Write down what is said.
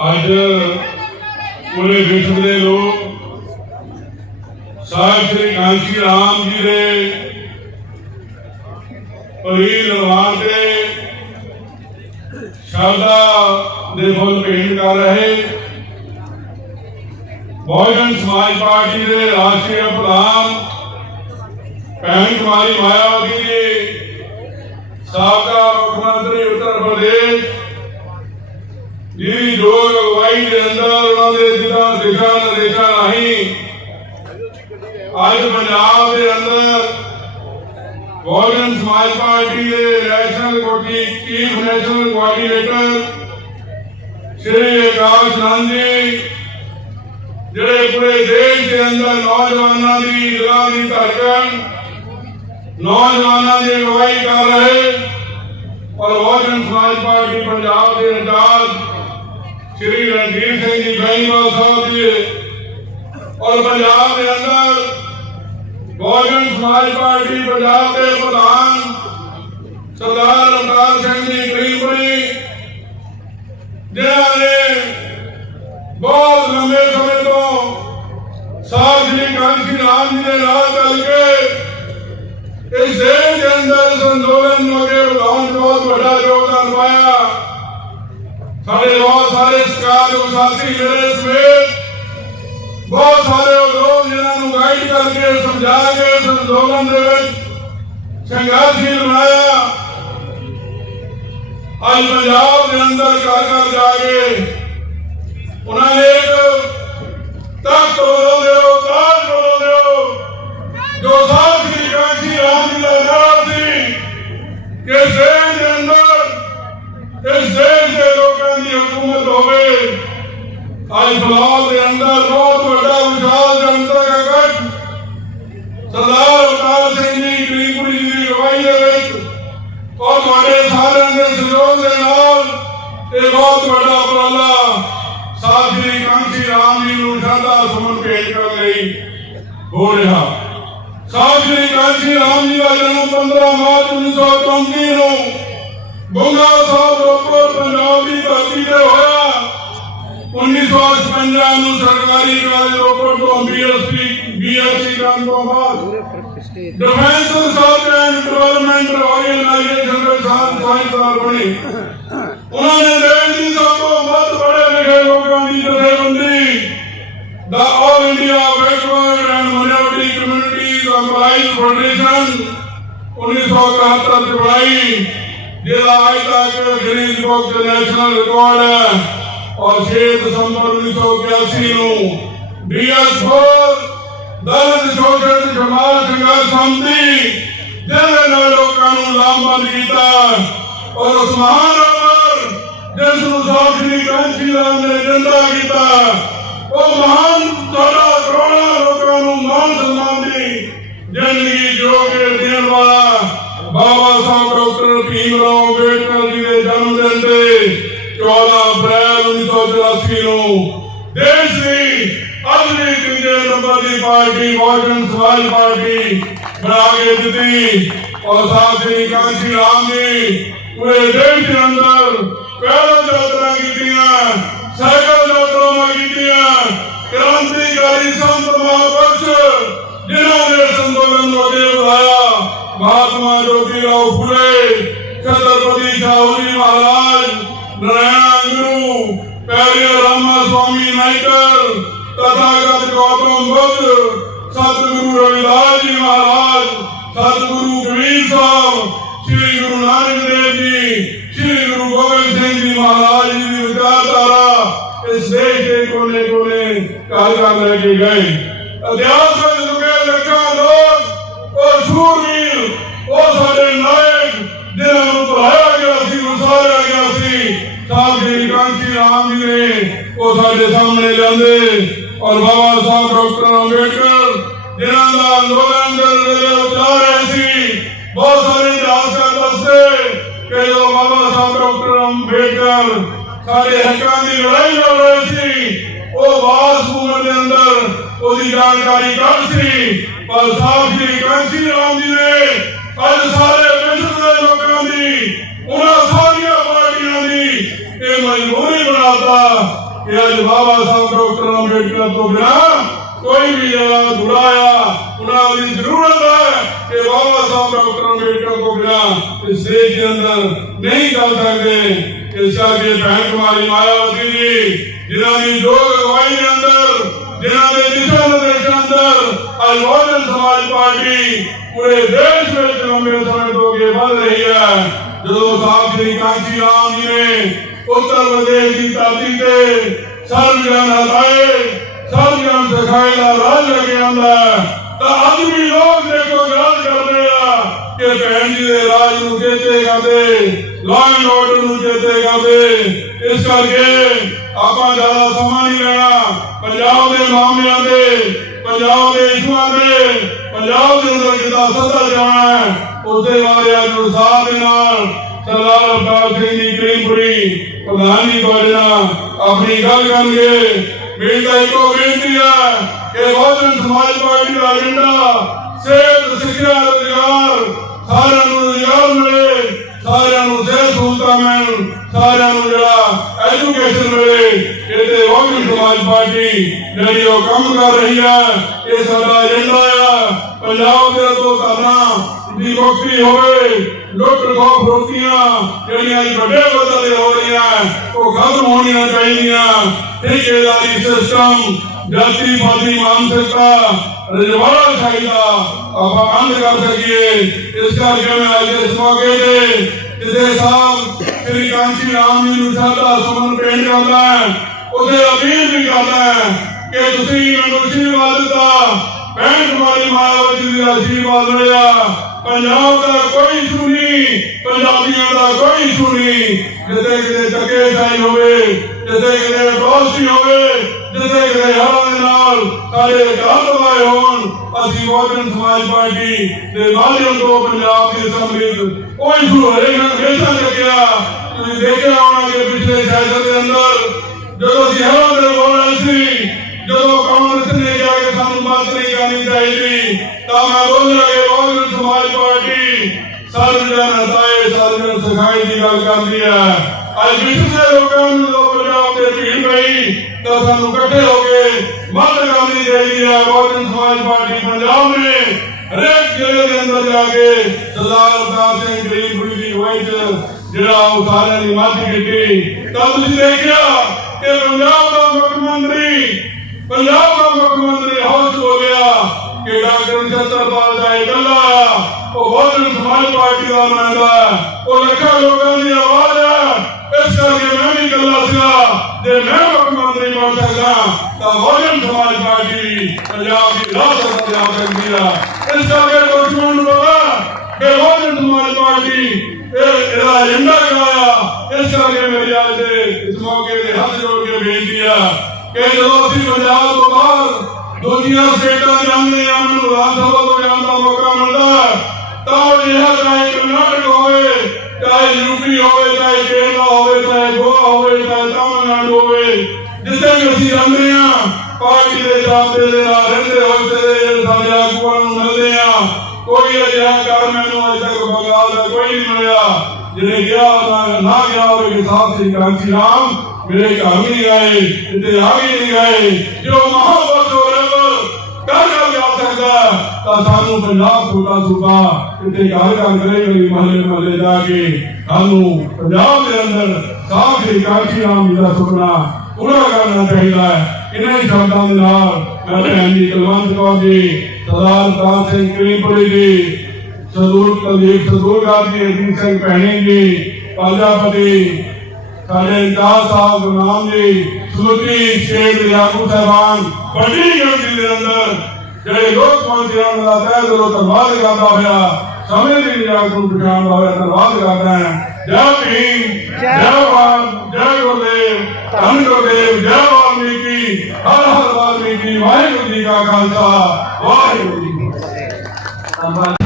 ਅੱਜ ਪੂਰੇ ਵਿਸ਼ਵ ਦੇ ਲੋਕ ਸਾਹਿਬ ਸ੍ਰੀ ਕਾਂਸ਼ੀ ਰਾਮ ਜੀ ਦੇ ਪਰੀ ਨਿਰਵਾਣ ਦੇ ਸ਼ਬਦਾਂ ਦੇ ਫੁੱਲ ਭੇਂਟ ਕਰ ਰਹੇ ਬਹੁਜਨ ਸਮਾਜ ਪਾਰਟੀ ਦੇ ਰਾਸ਼ਟਰੀ ਪ੍ਰਧਾਨ ਭੈਣ ਕੁਮਾਰੀ ਮਾਇਆਵਤੀ ਜੀ, ਸਾਬਕਾ ਮੁੱਖ ਮੰਤਰੀ ਉੱਤਰ ਪ੍ਰਦੇਸ਼ ਜਿਹਦੀ ਯੋਗ ਅਗਵਾਈ ਦੇ ਅੰਦਰ ਉਹਨਾਂ ਦੇ ਜਿੱਦਾਂ ਦਿਸ਼ਾ ਨਿਰਦੇਸ਼ਾਂ ਰਾਹੀਂ ਅੱਜ ਪੰਜਾਬ ਦੇ ਅੰਦਰ ਬਹੁਜਨ ਸਮਾਜ ਪਾਰਟੀ ਦੇ ਨੈਸ਼ਨਲ ਕੋਟੀ chief national coordinator Shri Akash Nand ji ਜਿਹੜੇ ਪੂਰੇ ਦੇਸ਼ ਦੇ ਅੰਦਰ ਨੌਜਵਾਨਾਂ ਦੀ ਦਿਲਾਂ ਦੀ ਧੜਕਣ, ਨੌਜਵਾਨਾਂ ਦੀ ਅਗਵਾਈ ਕਰ ਰਹੇ ਔਰ ਬਹੁਜਨ ਸਮਾਜ ਪਾਰਟੀ ਪੰਜਾਬ ਦੇ ਇੰਚਾਰਜ ਸ਼੍ਰੀ ਰਣਜੀਤ ਸਿੰਘ ਜੀ ਬੈਂਗਵਾਲ ਸਾਹਿਬ ਜੀ ਔਰ ਪੰਜਾਬ ਦੇ ਅੰਦਰ ਬਹੁਜਨ ਸਮਾਜ ਪਾਰਟੀ ਪੰਜਾਬ ਦੇ ਪ੍ਰਧਾਨ ਸਰਦਾਰ ਅਵਤਾਰ ਸਿੰਘ ਜੀ ਗਰੀਬੜੀ ਜਿਨ੍ਹਾਂ ਨੇ ਬਹੁਤ ਲੰਬੇ ਸਮੇਂ ਤੋਂ ਸਾਹਿਬ ਸ੍ਰੀ ਕਾਂਸ਼ੀ ਰਾਮ ਜੀ ਦੇ ਨਾਲ ਚੱਲ ਕੇ ਇਸ ਦੇਸ਼ ਦੇ ਅੰਦਰ ਇਸ ਅੰਦੋਲਨ ਨੂੰ ਅੱਗੇ ਵਧਾਉਣ 'ਚ ਬਹੁਤ ਵੱਡਾ ਯੋਗਦਾਨ ਪਾਇਆ। ਸਾਡੇ ਬਹੁਤ ਸਾਰੇ ਸਤਿਕਾਰਯੋਗ ਸਾਥੀ ਜਿਹੜੇ ਇਸ ਵੇਲੇ ਬਹੁਤ ਸਾਰੇ ਉਹ ਲੋਕ ਜਿਨ੍ਹਾਂ ਨੂੰ ਗਾਈਡ ਕਰਕੇ ਸਮਝਾ ਕੇ ਇਸ ਅੰਦੋਲਨ ਦੇ ਵਿੱਚ ਸੰਘਰਸ਼ੀਲ ਬਣਾਇਆ ਅੱਜ ਪੰਜਾਬ ਦੇ ਅੰਦਰ ਘਰ ਘਰ ਜਾ ਕੇ ਉਹਨਾਂ ਨੇ ਇੱਕ ਤਖਤ ਬੋਲਦੇ ਹੋ ਰਾਮ ਜੀ ਨੂੰ ਸ਼ਰਧਾ ਸੁਮਨ ਭੇਟ ਕਰਨ ਲਈ ਹੋ ਰਿਹਾ। ਸਾਹਿਬ ਸ੍ਰੀ ਕਾਂਸ਼ੀ ਰਾਮ ਜੀ ਦਾ ਜਨਮ 15 ਮਾਰਚ 1934 ਨੂੰ ਬੰਗਾ ਸਾਹਿਬ ਰੋਪੜ, ਪੰਜਾਬ ਦੀ ਧਰਤੀ ਤੇ ਹੋਇਆ। 1955 ਨੂੰ ਸਰਕਾਰੀ ਕਾਲਜ ਰੋਪੜ ਤੋਂ ਬੀਐਸਪੀ ਬੀਐਸਸੀ ਕਰਨ ਤੋਂ ਬਾਅਦ defence research and development organisation ਦੇ ਸਾਥ ਸਾਇੰਸਦਾਰ ਬਣੇ। ਉਹਨਾਂ ਨੇ ਦੇਸ਼ ਦੀ ਔਰ 6 ਦਸੰਬਰ 1981 ਨੂੰ। ਡੀਐਸ4 ਦਲਿਤ ਸ਼ੋਸ਼ਣ ਜਮਾਲ ਸੰਘਰਸ਼ ਸੰਮਤੀ ਜਿਹਨੇ ਨਾਲ ਲੋਕਾਂ ਨੂੰ ਲਾਮਬੰਦ ਕੀਤਾ। ਔਰ ਉਸ ਅਮਰ, ਜਿਸ ਨੂੰ ਸਾਖਰੀ ਕਾਂਚੀ ਰਾਮ ਨੇ ਜਿੰਦਾ ਕੀਤਾ। ਉਹ ਮਹਾਨ ਤੁਹਾਡਾ ਕਰੋੜਾਂ ਲੋਕਾਂ ਨੂੰ ਮਾਨ ਸਨਮਾਨ ਦੀ ਜ਼ਿੰਦਗੀ ਜੋ ਦੇਣ ਵਾਲਾ ਬਾਬਾ ਸਾਹਿਬ ਡਾਕਟਰ ਭੀਮ ਰਾਓ ਅੰਬੇਡਕਰ 1984 ਨੂੰ ਦੇਸ਼ ਦੀ ਅਗਲੀ ਤੀਜੇ ਨੰਬਰ ਦੀ ਪਾਰਟੀ ਬਹੁਜਨ ਸਮਾਜ ਪਾਰਟੀ ਬਣਾ ਕੇ ਦਿੱਤੀ, ਔਰ ਸਾਹਿਬ ਕਾਂਸ਼ੀ ਰਾਮ ਜੀ, ਪੂਰੇ ਦੇਸ਼ ਦੇ ਅੰਦਰ ਪਹਿਲਾਂ ਯਾਤਰਾ ਕੀਤੀਆਂ ਸਾਈਕਲ ਯਾਤਰਾਵਾਂ ਕੀਤੀਆਂ, ਕ੍ਰਾਂਤੀਕਾਰੀ ਸੰਤ ਮਹਾਂਪੁਰਸ਼, ਜਿਨ੍ਹਾਂ ਨੇ ਇਸ ਅੰਦੋਲਨ ਨੂੰ ਅੱਗੇ ਵਧਾਇਆ, ਮਹਾਤਮਾ ਜੋਤੀ ਰਾਓ ਫੁਲੇ, ਛਤਰਪਤੀ ਸ਼ਾਹੂ ਜੀ ਮਹਾਰਾਜ ਨਾਰਾਇਣ ਪੈਰਿਆ ਰਾਮਾ ਸਵਾਮੀ ਨਾਇਕਰ ਤਥਾਗਤ ਗੌਤਮ ਬੁੱਧ ਸਤਿਗੁਰੂ ਰਵਿਦਾਸ ਜੀ ਮਹਾਰਾਜ ਸਤਿਗੁਰੂ ਕਬੀਰ ਸਾਹਿਬ ਸ੍ਰੀ ਗੁਰੂ ਨਾਨਕ ਦੇਵ ਜੀ ਸ੍ਰੀ ਗੁਰੂ ਗੋਬਿੰਦ ਸਿੰਘ ਜੀ ਮਹਾਰਾਜ ਜੀ ਦੀ ਵਿਚਾਰਧਾਰਾ ਇਸ ਦੇਸ਼ ਦੇ ਕੋਨੇ ਕੋਨੇ ਘਰ ਘਰ ਲੈ ਕੇ ਜੀ ਜੀ ਨੇ ਉਹ ਸਾਡੇ ਸਾਹਮਣੇ ਲਿਆਂਦੇ ਔਰ ਬਾਬਾ ਸਾਹਿਬ ਡਾਕਟਰ ਅੰਬੇਡਕਰ, ਜਿਨ੍ਹਾਂ ਦਾ ਅੰਦੋਲਨ ਦੇ ਵੇਲੇ ਉਤਾਰ ਰਹੇ ਸੀ, ਬਹੁਤ ਸਾਰੇ ਇਤਿਹਾਸਕਾਰ ਦੱਸਦੇ ਕਿ ਜੋ ਬਾਬਾ ਸਾਹਿਬ ਡਾਕਟਰ ਅੰਬੇਡਕਰ ਸਾਡੇ ਹੱਕਾਂ ਦੀ ਲੜਾਈ ਲੜ ਰਹੇ ਸੀ, ਉਹ ਬਾਸ ਮੂਮੈਂਟ ਦੇ ਅੰਦਰ ਉਹਦੀ ਜਾਣਕਾਰੀ ਘੱਟ ਸੀ, ਪਰ ਸਾਹਿਬ ਜੀ ਕਿ ਅੱਜ ਬਾਬਾ ਸਾਹਿਬ, ਡਾਕਟਰ ਅੰਬੇਡਕਰ ਤੋਂ ਬਿਨਾਂ ਕੋਈ ਵੀ ਅਧੂਰਾ ਆ, ਉਹਨਾਂ ਦੀ ਜ਼ਰੂਰਤ ਹੈ ਕਿ ਬਾਬਾ ਸਾਹਿਬ, ਡਾਕਟਰ ਅੰਬੇਡਕਰ ਤੋਂ ਬਿਨਾਂ ਇਸ ਦੇਸ਼ ਦੇ ਅੰਦਰ ਨਹੀਂ ਚੱਲ ਸਕਦੇ। ਇਸ ਕਰਕੇ ਭੈਣ ਕੁਮਾਰੀ ਮਾਇਆਵਤੀ ਜੀ, ਜਿਨ੍ਹਾਂ ਦੀ ਜੋ ਅਗਵਾਈ ਦੇ ਅੰਦਰ, ਜਿਨ੍ਹਾਂ ਦੇ ਦਿਸ਼ਾ ਨਿਰਦੇਸ਼ਾਂ ਅੰਦਰ ਅੱਜ ਬਹੁਜਨ ਸਮਾਜ ਪਾਰਟੀ ਪੂਰੇ ਦੇਸ਼ ਵਿੱਚ ਲੰਬੇ ਸਮੇਂ ਤੋਂ ਅੱਗੇ ਵਧ ਰਹੀ ਹੈ। ਜਦੋਂ ਸਾਹਿਬ ਸ੍ਰੀ ਕਾਂਚੀ ਰਾਮ ਜੀ ਨੇ ਉੱਤਰ ਪ੍ਰਦੇਸ਼ ਦੀ ਧਰਤੀ ਤੇ ਸਰਵਜਨ ਹਟਾਏ ਸਰਵਜਨ ਦਾ ਰਾਜ ਲੈ ਆਂਦਾ ਤਾਂ ਅੱਜ ਵੀ ਲੋਕ ਦੇਖੋ ਯਾਦ ਕਰਦੇ ਆ ਕਿ ਭੈਣ ਜੀ ਦੇ ਰਾਜ ਨੂੰ ਚੇਤੇ ਕਰਦੇ ਲਾਅ ਆਰਡਰ ਨੂੰ ਚੇਤੇ ਕਰਦੇ। ਇਸ ਕਰਕੇ ਆਪਾਂ ਜ਼ਿਆਦਾ ਸਮਾਂ ਨਹੀਂ ਲੈਣਾ। ਪੰਜਾਬ ਦੇ ਮਾਮਲਿਆਂ ਦੇ ਪੰਜਾਬ ਦੇ ਇਸ਼ੂਆਂ ਦੇ ਪੰਜਾਬ ਦੇ ਅੰਦਰ ਕਿੱਦਾਂ ਸੱਦਾ ਜਾਣਾ ਹੈ ਉਸਦੇ ਬਾਰੇ ਅੱਜ ਉਤਸ਼ਾਹ ਦੇ ਨਾਲ ਸਰਦਾਰ ਅਵਤਾਰ ਸਿੰਘ ਜੀ ਕਰੀਮਪੁਰੀ ਪ੍ਰਧਾਨ ਜੀ ਤੁਹਾਡੇ ਨਾਲ। ਆਪਣੀ ਗੱਲ ਕਰਨਗੇ ਮੇਰੀ ਤਾਂ ਇੱਕੋ ਬੇਨਤੀ ਹੈ ਕਿ ਬਹੁਜਨ ਸਮਾਜ ਪਾਰਟੀ ਦਾ ਏਜੰਡਾ ਸਿਹਤ ਸਿੱਖਿਆ ਰੁਜ਼ਗਾਰ ਸਾਰਿਆਂ ਨੂੰ ਰੁਜ਼ਗਾਰ ਮਿਲੇ ਸਾਰਿਆਂ ਨੂੰ ਸਿਹਤ ਸਹੂਲਤਾਂ ਮਿਲਣ ਸਾਰਿਆਂ ਨੂੰ ਜਿਹੜਾ ਐਜੂਕੇਸ਼ਨ ਮਿਲੇ ਇਹਦੇ ਬਹੁਜਨ ਸਮਾਜ ਪਾਰਟੀ ਜਿਹੜੀ ਉਹ ਕੰਮ ਕਰ ਰਹੀ ਹੈ ਇਹ ਸਾਡਾ ਏਜੰਡਾ ਆ ਪੰਜਾਬ ਦੀ ਮੁਕਤੀ ਹੋਵੇ, ਲੁੱਟ ਖੋਹ ਫਰੋਤੀਆਂ ਜਿਹੜੀਆਂ ਇਹ ਵੱਡੇ ਪੱਧਰ ਹੋ ਰਹੀਆਂ, ਉਹ ਖਤਮ ਹੋਣੀਆਂ ਚਾਹੀਦੀਆਂ। ਠੇਕੇਦਾਰੀ ਸਿਸਟਮ, ਜਾਤੀ, ਪਾਤੀ ਮਾਨਸਿਕਤਾ ਰਜਵਾੜਾ ਚਾਹੀਦਾ, ਆਪਾਂ ਅੰਧ ਕਰ ਸਕੀਏ। ਇਸ ਕਰਕੇ ਮੈਂ ਅੱਜ ਇਸ ਮੌਕੇ ਤੇ ਕਿਸੇ ਸਾਹਿਬ ਸ੍ਰੀ ਕਾਂਚੀ ਰਾਮ ਜੀ ਨੂੰ ਸਾਡਾ ਸੁਮਨ ਪੇਂਟ ਕਰਦਾ ਹੈ। ਉਹਦੇ ਅਪੀਲ ਵੀ ਕਰਦਾ ਹੈ ਕਿ ਤੁਸੀਂ ਮੈਨੂੰ ਆਸ਼ੀਰਵਾਦ ਦਿੱਤਾ। ਭੈਣ ਕੁਮਾਰੀ ਮਾਇਆਵਤੀ ਦੀ ਆਸ਼ੀਰਵਾਦ ਮਿਲਿਆ। ਪੰਜਾਬ ਦਾ ਕੋਈ ਸੁਣੀ, ਪੰਜਾਬੀਆਂ ਦਾ ਕੋਈ ਸੁਣੀ। ਜਿੱਥੇ ਕਿਤੇ ਧੱਕੇ ਸਾਈ ਹੋਵੇ, ਜਿੱਥੇ ਕਿਤੇ ਬੋਸੀ ਹੋਵੇ, ਜਿੱਥੇ ਕਿਤੇ ਹਰਾਂ ਦੇ ਨਾਲ ਸਾਡੇ ਘਰ ਲਵਾਏ ਹੋਣ, ਅਸੀਂ ਬਹੁਜਨ ਸਮਾਜ ਪਾਰਟੀ ਦੇ ਮਾਧਿਅਮ ਤੋਂ ਪੰਜਾਬ ਦੀ ਅਸੈਂਬਲੀ ਕੋਈ ਸੁਹਰੇ ਨਾ, ਹਮੇਸ਼ਾ ਲੱਗਿਆ ਤੁਸੀਂ ਦੇਖਿਆ ਹੋਣਾ ਕਿ ਪਿਛਲੇ ਸੈਸ਼ਨ ਦੇ ਅੰਦਰ ਜਦੋਂ ਅਸੀਂ ਹਰਾਂ ਦੇ ਬੋਲ ਸੀ ਕਿ ਸਾਨੂੰ ਬਾਤ ਨਹੀਂ ਕਰਨੀ ਚਾਹੀਦੀ ਤਾਂ ਮੈਂ ਬੋਲਿਆ ਕਿ ਬਹੁਜਨ ਸਮਾਜ ਪਾਰਟੀ ਸਰਵਜਨ ਹਟਾਏ ਸਰਵਜਨ ਸਿਖਾਈ ਦੀ ਗੱਲ ਕਰਦੀ ਹੈ ਅੱਜ ਵਿਸ਼ਵ ਦੇ ਲੋਕਾਂ ਨੂੰ ਜਦੋਂ ਪੰਜਾਬ ਦੇ ਭੀੜ ਪਈ ਤਾਂ ਸਾਨੂੰ ਇਕੱਠੇ ਹੋ ਕੇ ਮਦਦ ਕਰਨੀ ਚਾਹੀਦੀ ਹੈ ਬਹੁਜਨ ਸਮਾਜ ਪਾਰਟੀ ਪੰਜਾਬ ਨੇ ਹਰੇਕ ਜ਼ਿਲ੍ਹੇ ਦੇ ਅੰਦਰ ਜਾ ਕੇ ਸਰਦਾਰ ਅਵਤਾਰ ਸਿੰਘ ਗਰੀਬਪੁਰੀ ਦੀ ਅਗਵਾਈ 'ਚ ਜਿਹੜਾ ਉਹ ਸਾਰਿਆਂ ਦੀ ਮਦਦ ਕੀਤੀ ਤਾਂ ਤੁਸੀਂ ਦੇਖਿਆ ਕਿ ਪੰਜਾਬ ਦਾ ਮੁੱਖ ਮੰਤਰੀ ਪੰਜਾਬ ਦਾ ਮੁੱਖ ਮੰਤਰੀ ਹਾਊਸ ਹੋ ਗਿਆ ਕਿ ਡਾਕਟਰ ਸਤਰਪਾਲ ਦਾ ਇਕੱਲਾ ਆ ਉਹ ਬਹੁਜਨ ਸਮਾਜ ਪਾਰਟੀ ਦਾ ਨੁਮਾਇੰਦਾ ਹੈ। ਉਹ ਲੱਖਾਂ ਲੋਕਾਂ ਦੀ ਆਵਾਜ਼ ਹੈ। ਇਸ ਕਰਕੇ ਮੈਂ ਵੀ ਇਕੱਲਾ ਸੀਗਾ ਜੇ ਮੈਂ ਮੁੱਖ ਮੰਤਰੀ ਬਣ ਸਕਦਾ, ਤਾਂ ਬਹੁਜਨ ਸਮਾਜ ਪਾਰਟੀ ਪੰਜਾਬ ਦੀ ਰਾਜਸਭਾ ਦੇ ਆ ਸਕਦੀ ਆ। ਇਸ ਕਰਕੇ ਦੁਸ਼ਮਣ ਨੂੰ ਪਤਾ ਕਿ ਬਹੁਜਨ ਸਮਾਜ ਪਾਰਟੀ ਇਹ ਇਹਦਾ ਏਜੰਡਾ ਕਰਾਇਆ ਇਸ ਕਰਕੇ ਮੇਰੀ ਦੂਜੀਆਂ ਸਟੇਟਾਂ ਜਾਂਦੇ ਆ ਮੈਨੂੰ ਵਿਧਾਨ ਸਭਾ ਤੋਂ ਜਾਣ ਦਾ ਮੌਕਾ ਮਿਲਦਾ ਤਾਂ ਉਹ ਜਿਹੜਾ ਚਾਹੇ ਕਰਨਾਟਕ ਹੋਵੇ, ਚਾਹੇ ਯੂਪੀ ਹੋਵੇ, ਚਾਹੇ ਕੇਰਲਾ ਹੋਵੇ, ਚਾਹੇ ਗੋਆ ਹੋਵੇ, ਚਾਹੇ ਤਾਮਿਲਨਾਡੂ ਹੋਵੇ, ਜਿੱਥੇ ਵੀ ਅਸੀਂ ਜਾਂਦੇ ਆ ਪਾਰਟੀ ਦੇ ਜਾਬਤੇ ਦੇ ਨਾਲ ਰਹਿੰਦੇ ਹੋਏ ਤੇ ਸਾਡੇ ਆਗੂਆਂ ਨੂੰ ਮਿਲਦੇ ਆ ਕੋਈ ਅਜਿਹਾ ਕਰ ਮੈਨੂੰ ਅਜੇ ਤੱਕ ਬੰਗਾਲ ਦਾ ਕੋਈ ਨਹੀਂ ਮਿਲਿਆ, ਜਿਹੜੇ ਗਿਆ ਨਾ- ਨਾ ਗਿਆ ਹੋਵੇ ਕਿ ਸਾਹਿਬ ਸ੍ਰੀ ਕਾਂਚੀ ਰਾਮ ਮੇਰੇ ਘਰ ਵੀ ਨਹੀਂ ਗਏ, ਇੱਥੇ ਆ ਵੀ ਨਹੀਂ ਗਏ। ਜੋ ਮੁਹੱਬਤ ਤਾਂ ਸਾਨੂੰ ਪੰਜਾਬ ਛੋਟਾ ਸੂਬਾ ਇੱਥੇ ਘਰ ਘਰ ਕਰੇ ਗਲੀ ਮਹੱਲੇ ਮਹੱਲੇ ਜਾ ਕੇ ਸਾਨੂੰ ਪੰਜਾਬ ਦੇ ਅੰਦਰ ਸਾਹਿਬ ਸ੍ਰੀ ਕਾਂਚੀ ਰਾਮ ਦਾ ਸੁਪਨਾ ਪੂਰਾ ਕਰਨਾ ਚਾਹੀਦਾ ਹੈ। ਇਹਨਾਂ ਹੀ ਸ਼ਬਦਾਂ ਦੇ ਨਾਲ ਮੈਂ ਭੈਣ ਜੀ ਕੌਰ ਜੀ, ਸਰਦਾਰ ਕਾਲ ਸਿੰਘ ਕਰੀਮਪੁਰੀ ਜੀ ਸਦੂਰ ਕਲਦੀਪ ਸਦੂਰ ਗਾਜੀ ਅਜੀਤ ਸਿੰਘ ਭੈਣੀ ਜੀ ਪ੍ਰਜਾਪਤੀ ਸਾਡੇ ਇੰਦਾਸ ਸਾਹਿਬ ਗੁਰਨਾਮ ਜੀ ਸੁਲਤੀ ਸ਼ੇਖ ਦੇ ਸਾਹਿਬਾਨ, ਵੱਡੀ ਗਿਣਤੀ ਦੇ ਅੰਦਰ ਜਿਹੜੇ ਲੋਕ ਮੰਤਰੀਆਂ ਦਾ ਤਹਿ ਦਿਲੋਂ ਧੰਨਵਾਦ ਕਰਦਾ ਹੋਇਆ ਸਮੇਂ ਦੀ ਜਾਗ ਨੂੰ ਪਛਾਣਦਾ ਹੋਇਆ ਧੰਨਵਾਦ ਕਰਦਾ ਹੈ। ਜੈ ਭੀਮ ਜੈ ਭਾਰਤ। ਜੈ ਗੁਰਦੇਵ ਧੰਨ ਗੁਰਦੇਵ ਜੈ ਵਾਲਮੀਕੀ ਹਰ ਹਰ ਵਾਲਮੀਕੀ ਵਾਹਿਗੁਰੂ ਜੀ ਕਾ ਖਾਲਸਾ ਵਾਹਿਗੁਰੂ ਜੀ ਕੀ ਫਤਿਹ। ਧੰਨਵਾਦ।